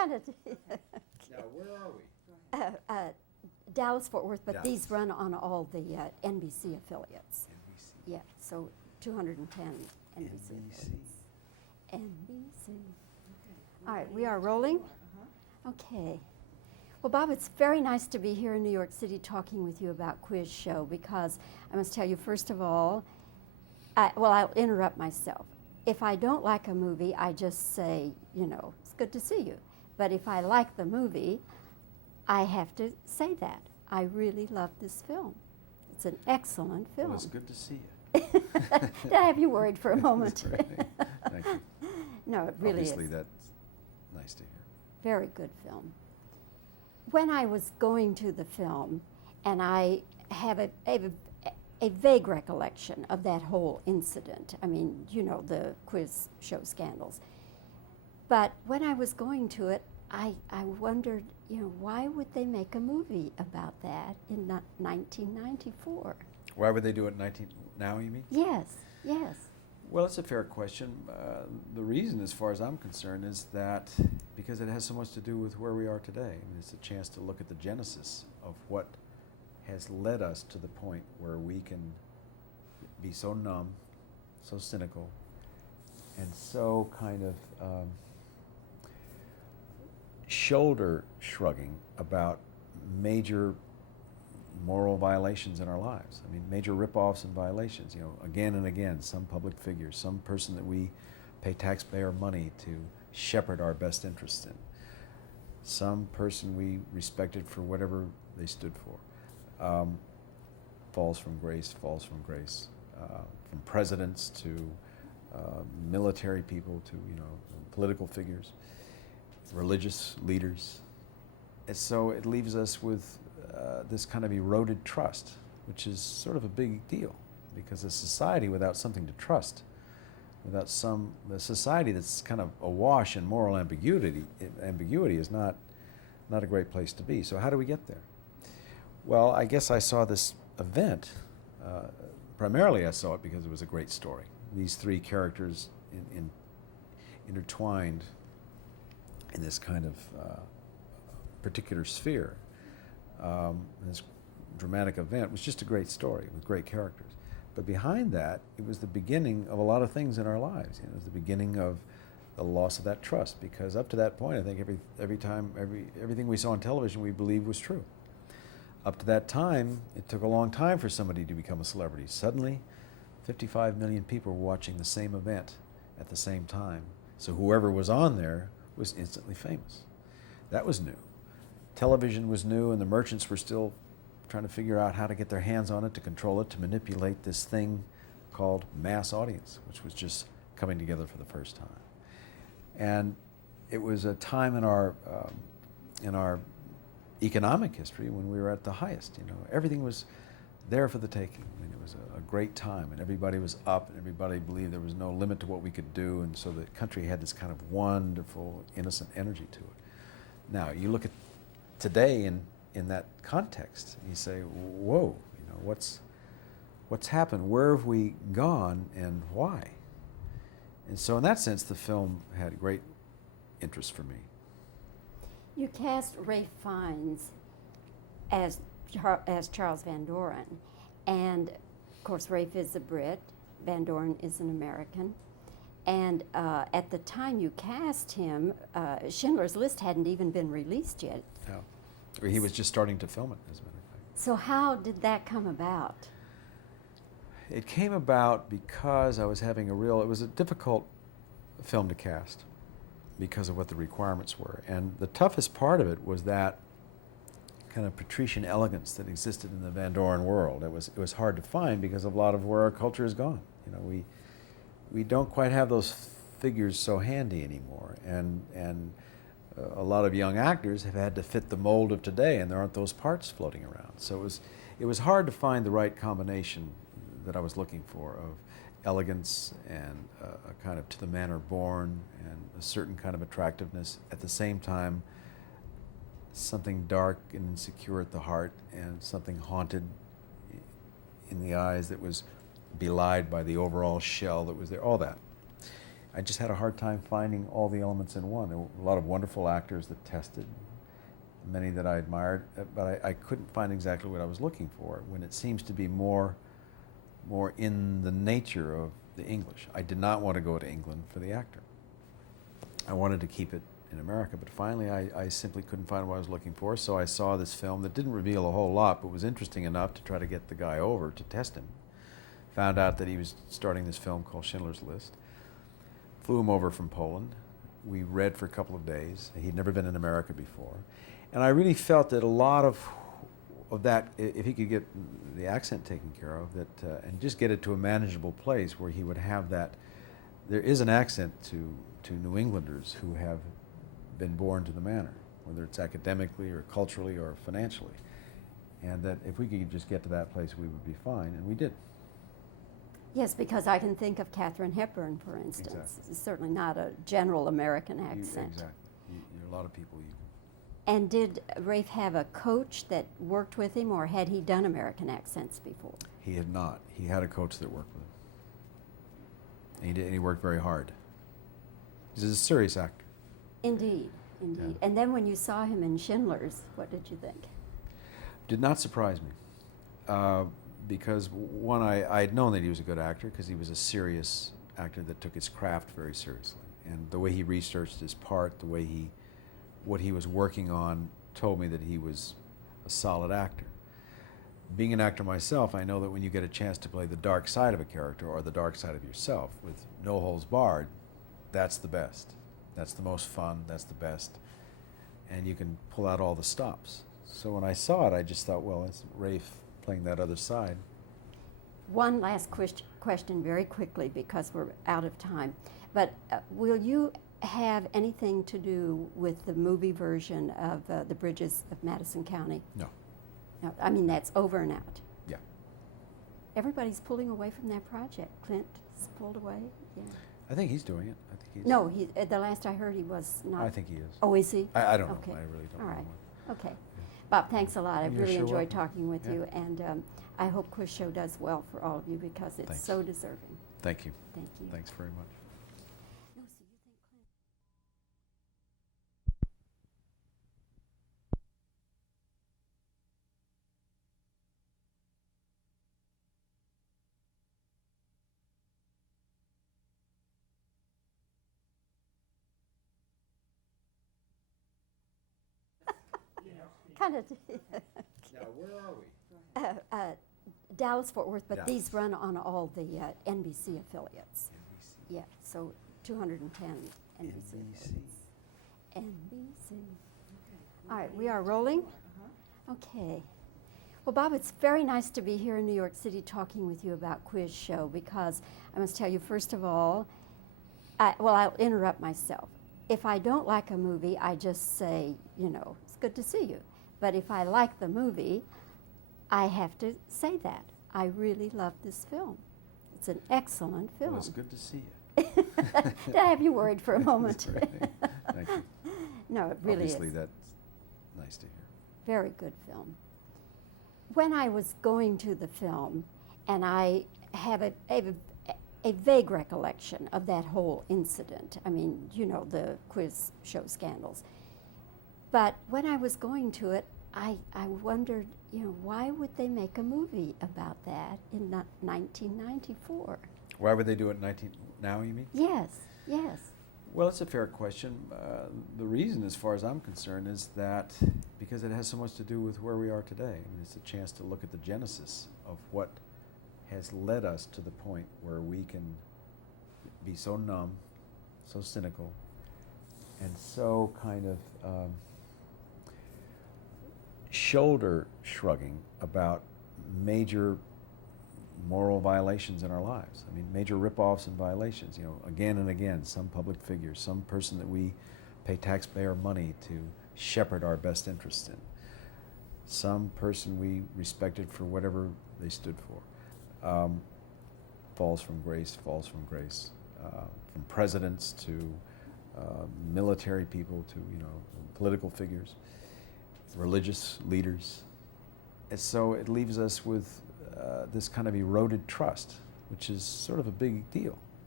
kind of. Now, where are we? Dallas, Fort Worth, but Dallas. these run on all the NBC affiliates. NBC. Yeah, so 210 NBC affiliates. NBC. All right, we are rolling? Okay. Well, Bob, it's very nice to be here in New York City talking with you about Quiz Show because I must tell you, first of all, I'll interrupt myself. If I don't like a movie, I just say, it's good to see you. But if I like the movie, I have to say that. I really love this film. It's an excellent film. Well, it's good to see you. Did I have you worried for a moment? Thank you. No, it really Obviously, is. that's nice to hear. Very good film. When I was going to the film, and I have a vague recollection of that whole incident. I mean, the quiz show scandals. But when I was going to it, I wondered, why would they make a movie about that in 1994? Why would they do it now, you mean? Yes, yes. Well, it's a fair question. The reason, as far as I'm concerned, is that because it has so much to do with where we are today. I mean, it's a chance to look at the genesis of what has led us to the point where we can be so numb, so cynical, and so kind of shoulder shrugging about major moral violations in our lives. I mean, major rip-offs and violations, again and again, some public figure, some person that we pay taxpayer money to shepherd our best interests in, some person we respected for whatever they stood for, falls from grace, from presidents to military people to, political figures, religious leaders. And so it leaves us with this kind of eroded trust, which is sort of a big deal, because a society without something to trust, without a society that's kind of awash in moral ambiguity is not a great place to be. So how do we get there? Well, I guess I saw this event, primarily I saw it because it was a great story. These three characters intertwined in this kind of particular sphere. This dramatic event was just a great story with great characters. But behind that, it was the beginning of a lot of things in our lives. It was the beginning of the loss of that trust, because up to that point, I think everything we saw on television we believed was true. Up to that time, it took a long time for somebody to become a celebrity. Suddenly, 55 million people were watching the same event at the same time. So whoever was on there was instantly famous. That was new. Television was new, and the merchants were still trying to figure out how to get their hands on it, to control it, to manipulate this thing called mass audience, which was just coming together for the first time. And it was a time in our economic history when we were at the highest. Everything was there for the taking. I mean, it was a great time, and everybody was up, and everybody believed there was no limit to what we could do, and so the country had this kind of wonderful, innocent energy to it. Now, you look at today in that context, and you say, whoa, what's happened? Where have we gone, and why? And so in that sense, the film had great interest for me. You cast Ralph Fiennes as Charles Van Doren, and of course Ralph is a Brit, Van Doren is an American, and at the time you cast him, Schindler's List hadn't even been released yet. No, he was just starting to film it, as a matter of fact. So how did that come about? It came about because I was having it was a difficult film to cast because of what the requirements were. And the toughest part of it was that kind of patrician elegance that existed in the Van Doren world. It was hard to find because of a lot of where our culture has gone. We don't quite have those figures so handy anymore. And a lot of young actors have had to fit the mold of today, and there aren't those parts floating around. So it was hard to find the right combination that I was looking for of elegance and a kind of to the manner born and a certain kind of attractiveness. At the same time, something dark and insecure at the heart and something haunted in the eyes that was belied by the overall shell that was there, all that. I just had a hard time finding all the elements in one. There were a lot of wonderful actors that tested, many that I admired, but I couldn't find exactly what I was looking for when it seems to be more in the nature of the English. I did not want to go to England for the actor. I wanted to keep it in America, but finally I simply couldn't find what I was looking for, so I saw this film that didn't reveal a whole lot, but was interesting enough to try to get the guy over to test him. Found out that he was starting this film called Schindler's List. Flew him over from Poland. We read for a couple of days. He'd never been in America before. And I really felt that a lot of that, if he could get the accent taken care of, that and just get it to a manageable place where he would have that. There is an accent to New Englanders who have been born to the manor, whether it's academically or culturally or financially. And that if we could just get to that place, we would be fine, and we did. Yes, because I can think of Katharine Hepburn, for instance. Exactly. It's certainly not a general American accent. Exactly. A lot of people you And did Rafe have a coach that worked with him, or had he done American accents before? He had not. He had a coach that worked with him. And he worked very hard. He's a serious actor. Indeed, indeed. Yeah. And then when you saw him in Schindler's, what did you think? Did not surprise me. Because one, I'd known that he was a good actor because he was a serious actor that took his craft very seriously. And the way he researched his part, what he was working on told me that he was a solid actor. Being an actor myself, I know that when you get a chance to play the dark side of a character or the dark side of yourself with no holds barred, that's the best. That's the most fun, that's the best. And you can pull out all the stops. So when I saw it, I just thought, well, it's Rafe playing that other side. One last question very quickly because we're out of time. But will you have anything to do with the movie version of The Bridges of Madison County? No. No, I mean, that's over and out. Yeah. Everybody's pulling away from that project. Clint's pulled away. Yeah. I think he's doing it. I think he's. No, the last I heard he was not. I think he is. Oh, is he? I don't Okay. know. I really don't All know. right. Okay. Bob, thanks a lot. I've You're really sure enjoyed welcome. talking with Yeah. you, and I hope Quiz Show does well for all of you because it's Thanks. so deserving. Thank you. Thank you. Thanks very much. No, so you think Clint? Kind of. Now, where are we? Dallas-Fort Worth, but Dallas. these run on all the NBC affiliates. NBC. Yeah, so 210 NBC NBC. affiliates. NBC. All right, we are rolling? Okay. Well, Bob, it's very nice to be here in New York City talking with you about Quiz Show because I must tell you, first of all, I'll interrupt myself. If I don't like a movie, I just say, it's good to see you. But if I like the movie, I have to say that. I really love this film. It's an excellent film. Well, it's good to see you. Did I have you worried for a moment? That's right. Thank you. No, it really Obviously, is. that's nice to hear. Very good film. When I was going to the film, and I have a vague recollection of that whole incident. I mean, the quiz show scandals. But when I was going to it, I wondered, why would they make a movie about that in 1994? Why would they do it now, you mean? Yes, yes. Well, it's a fair question. The reason, as far as I'm concerned, is that because it has so much to do with where we are today. I mean, it's a chance to look at the genesis of what has led us to the point where we can be so numb, so cynical, and so kind of shoulder shrugging about major moral violations in our lives. I mean, major rip-offs and violations, again and again, some public figure, some person that we pay taxpayer money to shepherd our best interests in, some person we respected for whatever they stood for. Falls from grace, from presidents to military people to, political figures, religious leaders. And so it leaves us with this kind of eroded trust, which is sort of a big deal.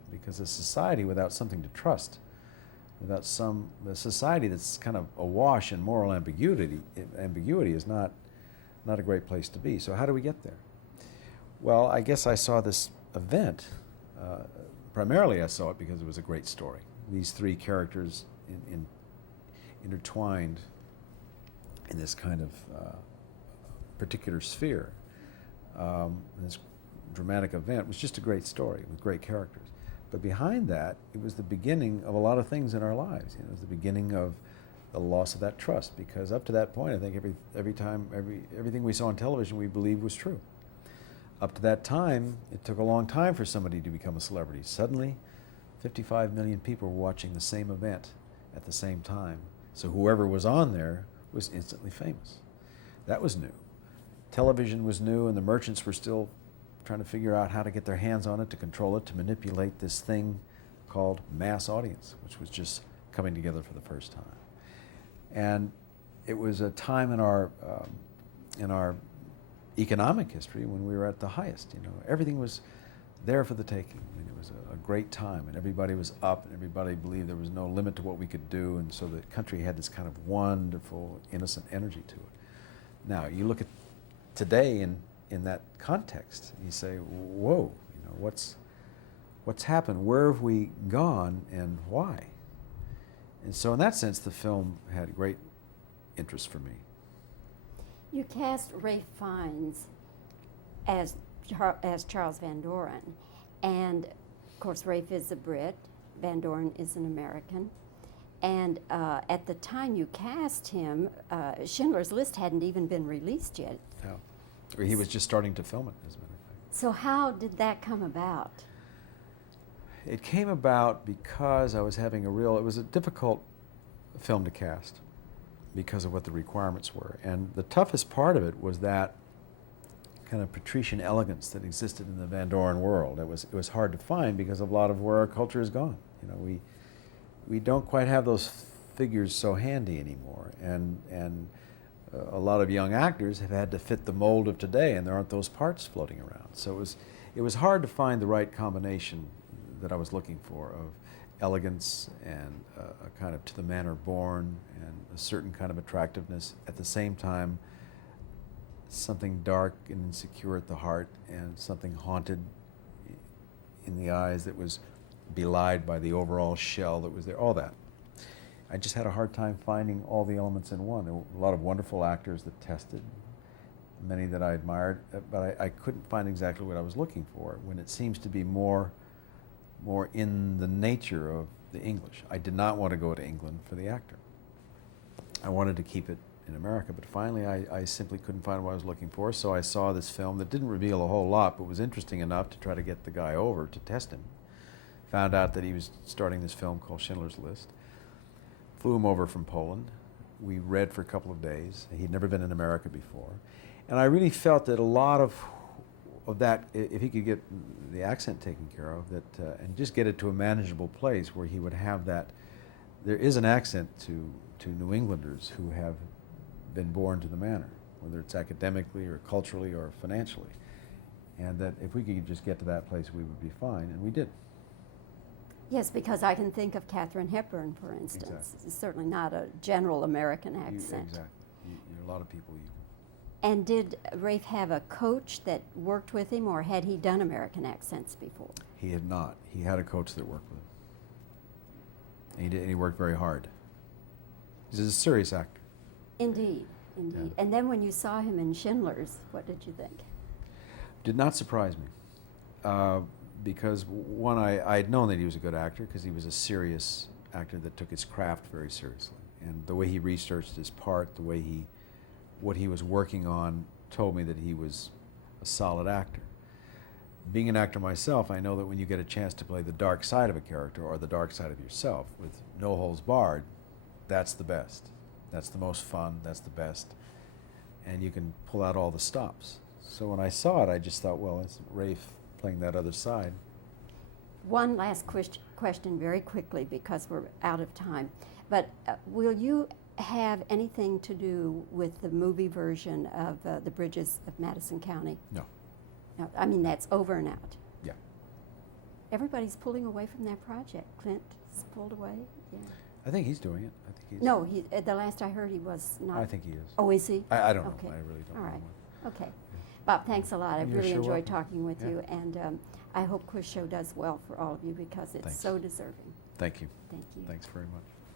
because a society without something to trust, without a society that's kind of awash in moral ambiguity is not a great place to be. So how do we get there? Well, I guess I saw this event, primarily I saw it because it was a great story. These three characters intertwined in this kind of particular sphere. This dramatic event was just a great story with great characters. But behind that, it was the beginning of a lot of things in our lives. It was the beginning of the loss of that trust, because up to that point, I think everything we saw on television we believed was true. Up to that time, it took a long time for somebody to become a celebrity. Suddenly, 55 million people were watching the same event at the same time. So whoever was on there was instantly famous. That was new. Television was new, and the merchants were still trying to figure out how to get their hands on it, to control it, to manipulate this thing called mass audience, which was just coming together for the first time. And it was a time in our economic history when we were at the highest. Everything was there for the taking. I mean, it was a great time, and everybody was up, and everybody believed there was no limit to what we could do, and so the country had this kind of wonderful, innocent energy to it. Now, you look at today in that context, and you say, whoa, what's happened? Where have we gone, and why? And so in that sense, the film had great interest for me. You cast Ralph Fiennes as Charles Van Doren, and of course Ralph is a Brit, Van Doren is an American, and at the time you cast him, Schindler's List hadn't even been released yet. No, he was just starting to film it, as a matter of fact. So how did that come about? It came about because I was having it was a difficult film to cast because of what the requirements were. And the toughest part of it was that kind of patrician elegance that existed in the Van Doren world. It was hard to find because of a lot of where our culture has gone. We don't quite have those figures so handy anymore. And a lot of young actors have had to fit the mold of today, and there aren't those parts floating around. So it was hard to find the right combination that I was looking for of elegance and a kind of to the manner born and a certain kind of attractiveness, at the same time something dark and insecure at the heart and something haunted in the eyes that was belied by the overall shell that was there, all that. I just had a hard time finding all the elements in one. There were a lot of wonderful actors that tested, many that I admired, but I couldn't find exactly what I was looking for when it seems to be more in the nature of the English. I did not want to go to England for the actor. I wanted to keep it in America, but finally I simply couldn't find what I was looking for, so I saw this film that didn't reveal a whole lot, but was interesting enough to try to get the guy over to test him. Found out that he was starting this film called Schindler's List. Flew him over from Poland. We read for a couple of days. He'd never been in America before. And I really felt that a lot of that, if he could get the accent taken care of, and just get it to a manageable place where he would have that. There is an accent to New Englanders who have been born to the manor, whether it's academically or culturally or financially. And that if we could just get to that place, we would be fine, and we did. Yes, because I can think of Katharine Hepburn, for instance. Exactly. It's certainly not a general American accent. Exactly. A lot of people. And did Ralph have a coach that worked with him, or had he done American accents before? He had not. He had a coach that worked with him. And he worked very hard. He's a serious actor. Indeed, indeed. Yeah. And then when you saw him in Schindler's, what did you think? Did not surprise me. Because one, I had known that he was a good actor because he was a serious actor that took his craft very seriously. And the way he researched his part, what he was working on told me that he was a solid actor. Being an actor myself, I know that when you get a chance to play the dark side of a character or the dark side of yourself with no holds barred, that's the best. That's the most fun, that's the best. And you can pull out all the stops. So when I saw it, I just thought, well, it's Ralph playing that other side. One last question very quickly because we're out of time. But will you have anything to do with the movie version of The Bridges of Madison County? No. No, I mean, that's over and out. Yeah. everybody's pulling away from that project. Clint's pulled away. Yeah. I think he's doing it. I think he's. No, the last I heard, he was not. I think he is. Oh, is he? I don't Okay. know. I really don't All know. right. Okay. Bob, thanks a lot. I've You're really sure enjoyed welcome. talking with Yeah. you, and I hope Quiz Show does well for all of you because it's Thanks. so deserving. Thank you. Thank you. Thanks very much.